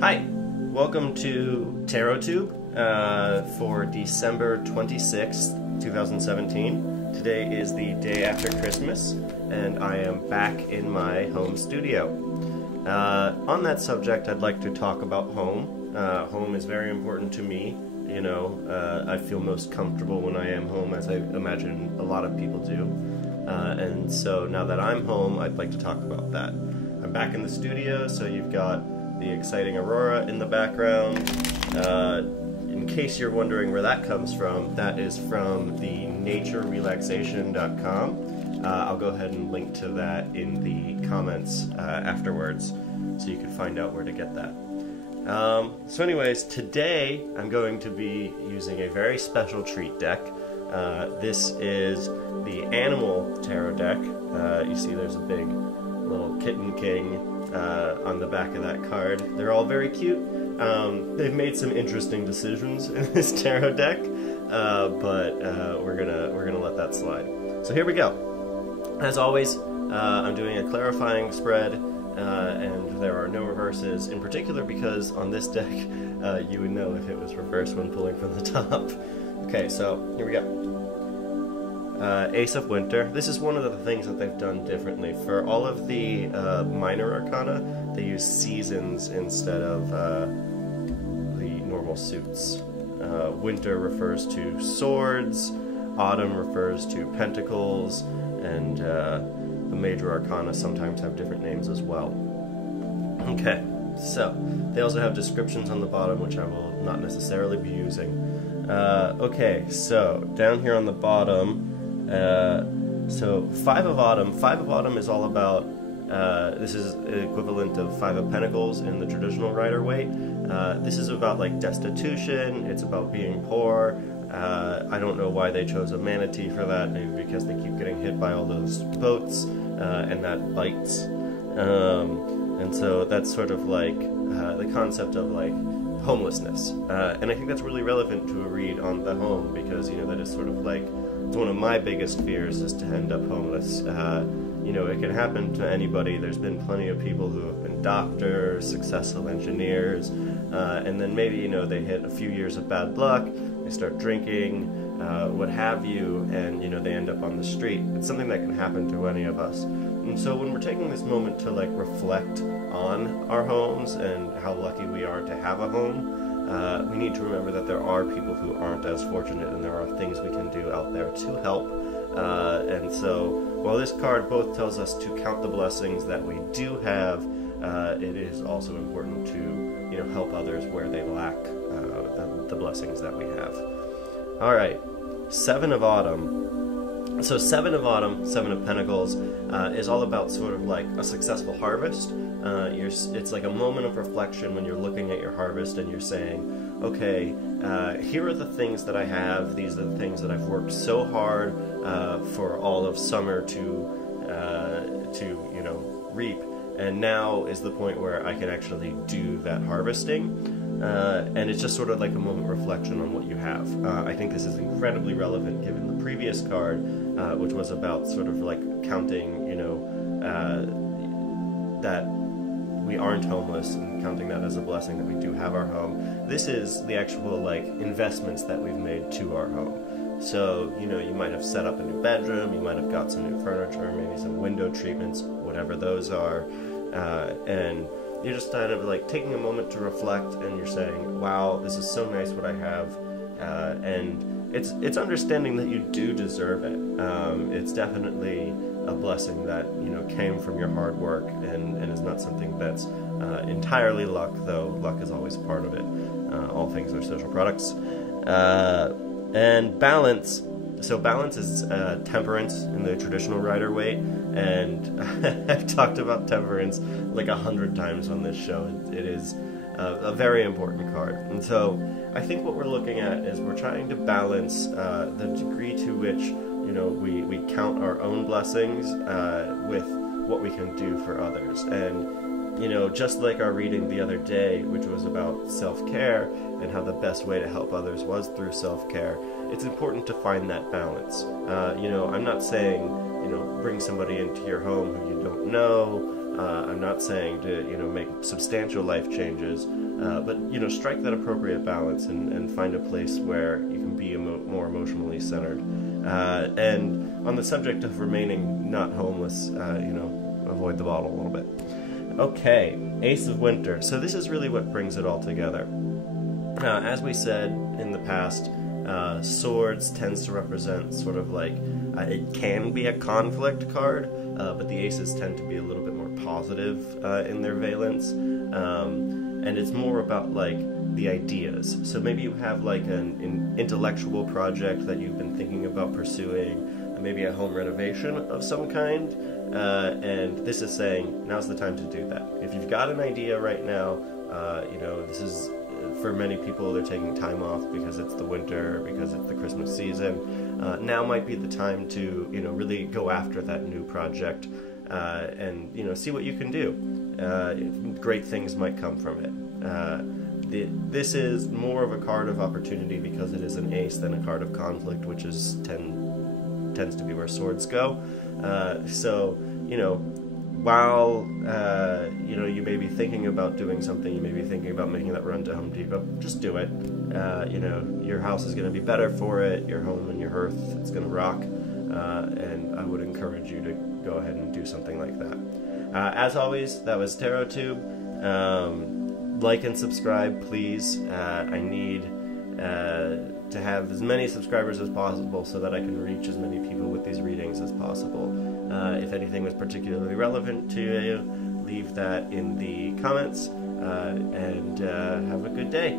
Hi, welcome to TarotTube for December 26th, 2017. Today is the day after Christmas, and I am back in my home studio. On that subject, I'd like to talk about home. Home is very important to me. You know, I feel most comfortable when I am home, as I imagine a lot of people do. And so now that I'm home, I'd like to talk about that. I'm back in the studio, so you've got the exciting aurora in the background. In case you're wondering where that comes from, that is from the naturerelaxation.com. I'll go ahead and link to that in the comments afterwards, so you can find out where to get that. So anyways, today I'm going to be using a very special treat deck. This is the Animal Tarot deck. You see there's a big little kitten king on the back of that card. They're all very cute. They've made some interesting decisions in this tarot deck, but we're gonna let that slide. So here we go. As always, I'm doing a clarifying spread, and there are no reverses, in particular because on this deck you would know if it was reversed when pulling from the top. Okay, so here we go. Ace of Winter. This is one of the things that they've done differently. For all of the minor arcana, they use seasons instead of the normal suits. Winter refers to swords, autumn refers to pentacles, and the major arcana sometimes have different names as well. Okay, so they also have descriptions on the bottom, which I will not necessarily be using. Okay, so down here on the bottom, so Five of Autumn. Five of Autumn is all about, this is equivalent of Five of Pentacles in the traditional Rider-Waite. This is about like destitution, it's about being poor. I don't know why they chose a manatee for that, maybe because they keep getting hit by all those boats, and that bites. And so that's sort of like the concept of like homelessness. And I think that's really relevant to a read on the home, because, you know, that is sort of like, it's one of my biggest fears is to end up homeless. You know, it can happen to anybody. There's been plenty of people who have been doctors, successful engineers, and then maybe, you know, they hit a few years of bad luck, they start drinking, what have you, and, you know, they end up on the street. It's something that can happen to any of us. And so when we're taking this moment to like reflect on our homes and how lucky we are to have a home, we need to remember that there are people who aren't as fortunate, and there are things we can do out there to help. And so while this card both tells us to count the blessings that we do have, it is also important to, you know, help others where they lack the blessings that we have. All right, Seven of Autumn. So Seven of Autumn, Seven of Pentacles, is all about sort of like a successful harvest. It's like a moment of reflection when you're looking at your harvest and you're saying, okay, here are the things that I have, these are the things that I've worked so hard for all of summer to you know, reap, and now is the point where I can actually do that harvesting. And it's just sort of like a moment reflection on what you have. I think this is incredibly relevant given the previous card, which was about sort of like counting, you know, that we aren't homeless and counting that as a blessing that we do have our home. This is the actual like investments that we've made to our home. So, you know, you might have set up a new bedroom, you might have got some new furniture, maybe some window treatments, whatever those are, and you're just kind of like taking a moment to reflect, and you're saying, wow, this is so nice what I have, and it's understanding that you do deserve it. It's definitely a blessing that, you know, came from your hard work, and is not something that's entirely luck, though luck is always part of it. All things are social products. And balance. So balance is temperance in the traditional Rider-Waite, and I've talked about temperance like 100 times on this show. It is a very important card. And so I think what we're looking at is we're trying to balance the degree to which, you know, we count our own blessings with what we can do for others. And, you know, just like our reading the other day, which was about self-care and how the best way to help others was through self-care, it's important to find that balance. You know, I'm not saying, you know, bring somebody into your home who you don't know, I'm not saying to, make substantial life changes, but, strike that appropriate balance and find a place where you can be more emotionally centered. And on the subject of remaining not homeless, avoid the bottle a little bit. Okay, Ace of Winter. So this is really what brings it all together. As we said in the past, swords tends to represent sort of like, it can be a conflict card, but the aces tend to be a little bit more positive in their valence, and it's more about like the ideas. So maybe you have like an intellectual project that you've been thinking about pursuing, maybe a home renovation of some kind, and this is saying now's the time to do that. If you've got an idea right now, this is, for many people, they're taking time off because it's the winter, because it's the Christmas season. Now might be the time to, really go after that new project and, see what you can do. Great things might come from it. This is more of a card of opportunity because it is an ace than a card of conflict, which is tends to be where swords go. While, you may be thinking about doing something, you may be thinking about making that run to Home Depot, just do it. Your house is going to be better for it, your home and your hearth, it's going to rock, and I would encourage you to go ahead and do something like that. As always, that was Tarot Tube. Like and subscribe, please. I need to have as many subscribers as possible so that I can reach as many people with these readings as possible. If anything was particularly relevant to you, leave that in the comments, and have a good day.